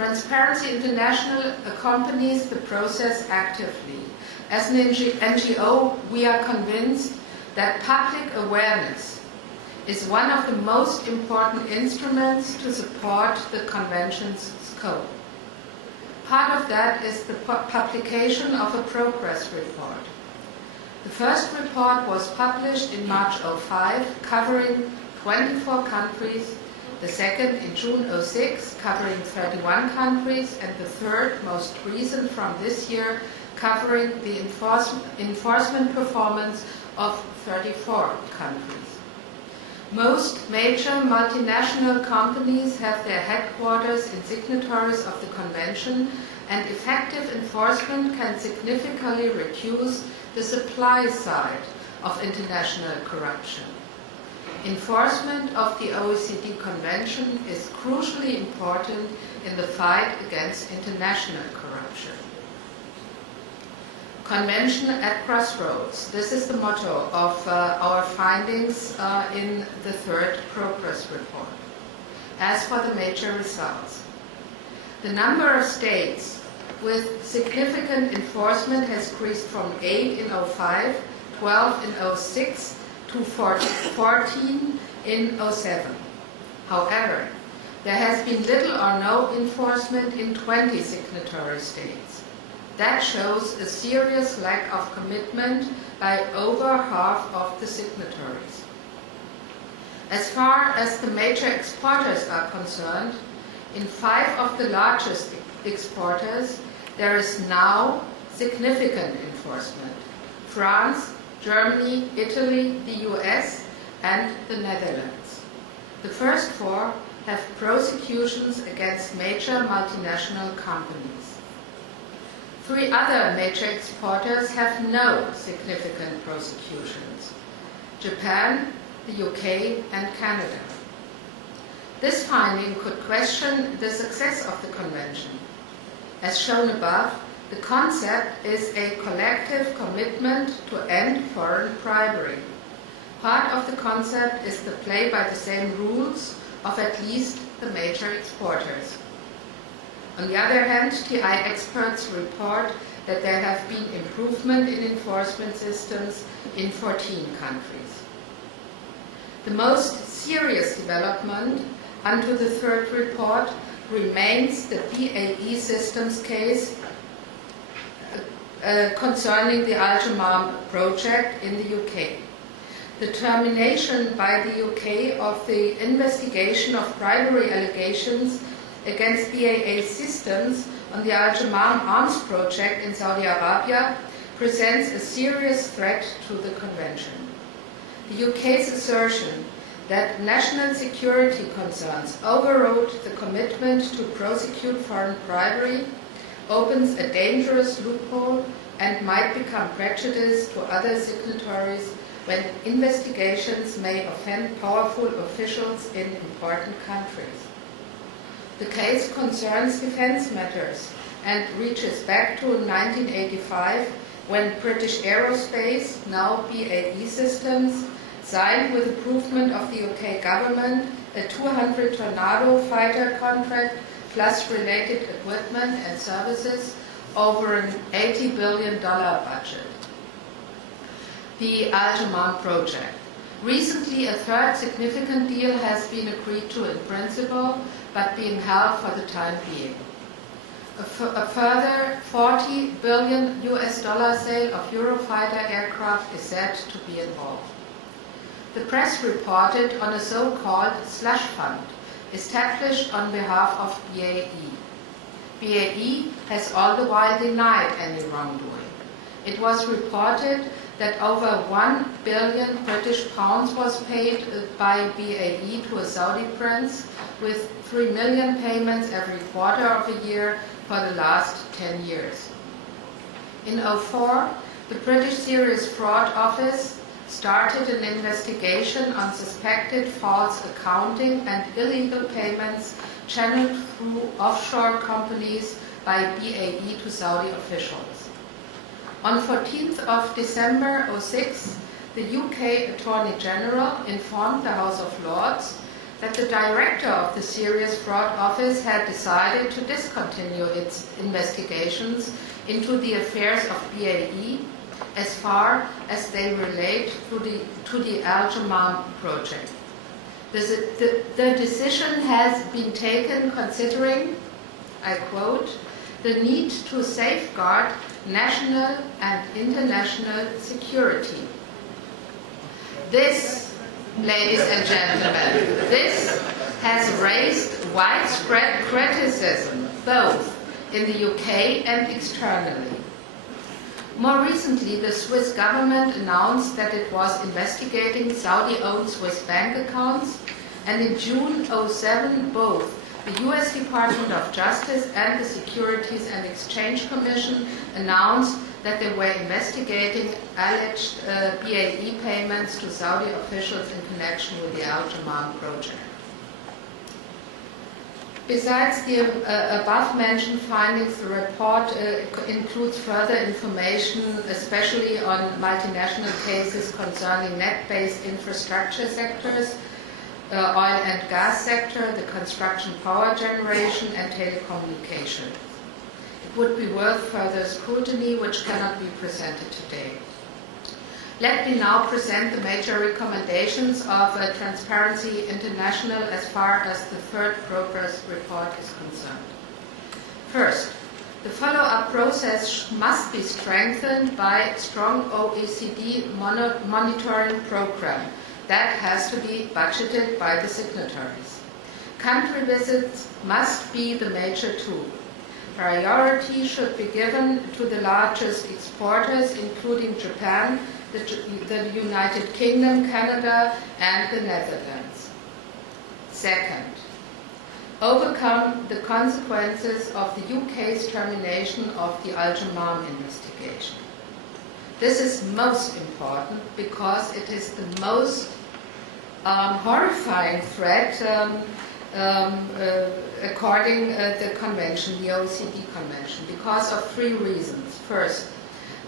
Transparency International accompanies the process actively. As an NGO, we are convinced that public awareness is one of the most important instruments to support the Convention's scope. Part of that is the publication of a progress report. The first report was published in March 2005, covering 24 countries, the second in June 2006, covering 31 countries, and the third, most recent from this year, covering the enforcement performance of 34 countries. Most major multinational companies have their headquarters in signatories of the Convention, and effective enforcement can significantly reduce the supply side of international corruption. Enforcement of the OECD Convention is crucially important in the fight against international corruption. Convention at crossroads. This is the motto of our findings in the third progress report. As for the major results, the number of states with significant enforcement has increased from 8 in 2005, 12 in 2006, to 14 in 2007. However, there has been little or no enforcement in 20 signatory states. That shows a serious lack of commitment by over half of the signatories. As far as the major exporters are concerned, in 5 of the largest exporters, there is now significant enforcement: France, Germany, Italy, the US, and the Netherlands. The first 4 have prosecutions against major multinational companies. 3 other major exporters have no significant prosecutions: Japan, the UK, and Canada. This finding could question the success of the Convention. As shown above, the concept is a collective commitment to end foreign bribery. Part of the concept is the play by the same rules of at least the major exporters. On the other hand, TI experts report that there have been improvement in enforcement systems in 14 countries. The most serious development unto the third report remains the BAE Systems case concerning the Al-Jamam project in the UK. The termination by the UK of the investigation of bribery allegations against BAE Systems on the Al-Jamam arms project in Saudi Arabia presents a serious threat to the Convention. The UK's assertion that national security concerns overrode the commitment to prosecute foreign bribery opens a dangerous loophole and might become prejudice to other signatories when investigations may offend powerful officials in important countries. The case concerns defense matters and reaches back to 1985, when British Aerospace, now BAE Systems, signed with approval of the UK government a 200 Tornado fighter contract plus related equipment and services over an $80 billion budget. The Al-Jamam project. Recently, a third significant deal has been agreed to in principle, but being held for the time being. A further $40 billion sale of Eurofighter aircraft is said to be involved. The press reported on a so-called slush fund established on behalf of BAE. BAE has all the while denied any wrongdoing. It was reported that over £1 billion British pounds was paid by BAE to a Saudi prince, with 3 million payments every quarter of a year for the last 10 years. In 2004, the British Serious Fraud Office started an investigation on suspected false accounting and illegal payments channeled through offshore companies by BAE to Saudi officials. On 14th of December 2006, the UK Attorney General informed the House of Lords that the director of the Serious Fraud Office had decided to discontinue its investigations into the affairs of BAE as far as they relate to the Al-Jamam project. The decision has been taken considering, I quote, the need to safeguard national and international security. This, ladies and gentlemen, this has raised widespread criticism, both in the UK and externally. More recently, the Swiss government announced that it was investigating Saudi-owned Swiss bank accounts, and in June 2007, both the US Department of Justice and the Securities and Exchange Commission announced that they were investigating alleged BAE payments to Saudi officials in connection with the Al-Jamam project. Besides the above-mentioned findings, the report includes further information, especially on multinational cases concerning net-based infrastructure sectors, oil and gas sector, the construction power generation, and telecommunication. It would be worth further scrutiny, which cannot be presented today. Let me now present the major recommendations of Transparency International as far as the third progress report is concerned. First, the follow-up process must be strengthened by a strong OECD monitoring program that has to be budgeted by the signatories. Country visits must be the major tool. Priority should be given to the largest exporters, including Japan, the United Kingdom, Canada, and the Netherlands. Second, overcome the consequences of the UK's termination of the Al-Jamam investigation. This is most important because it is the most horrifying threat according to the convention, the OECD convention, because of three reasons. First,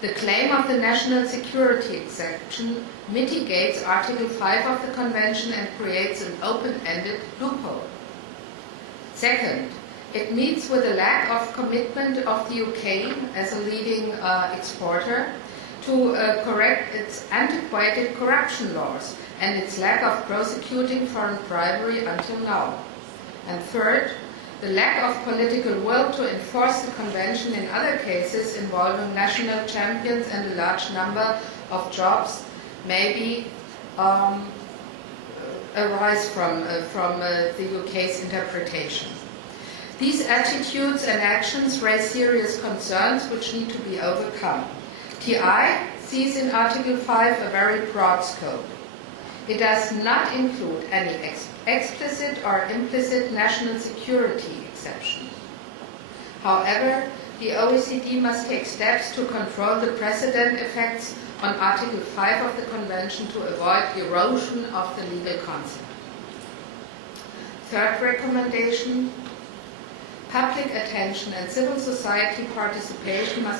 the claim of the national security exception mitigates Article 5 of the convention and creates an open-ended loophole. Second, it meets with a lack of commitment of the UK as a leading exporter to correct its antiquated corruption laws and its lack of prosecuting foreign bribery until now. And third, the lack of political will to enforce the convention in other cases involving national champions and a large number of jobs maybe arise from the UK's interpretation. These attitudes and actions raise serious concerns which need to be overcome. TI sees in Article 5 a very broad scope. It does not include any explicit or implicit national security exception. However, the OECD must take steps to control the precedent effects on Article 5 of the Convention to avoid erosion of the legal concept. Third recommendation, public attention and civil society participation must